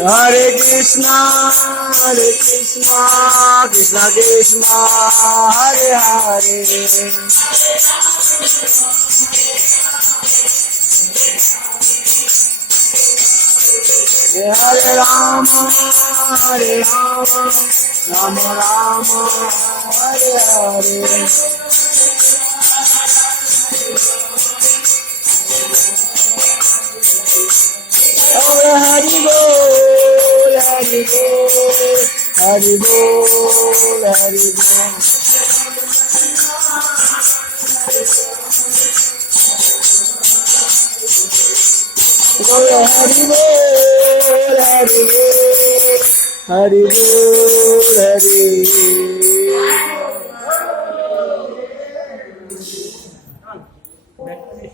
Hare Krishna, Krishna Krishna, Hare Hare, Hare Rama, Rama Rama, Hare Hare. Hari Bol, Hari Bol, Hari Bol, Hari Bol. Hari Bol, Hari Bol, Hari Bol, Hari Bol.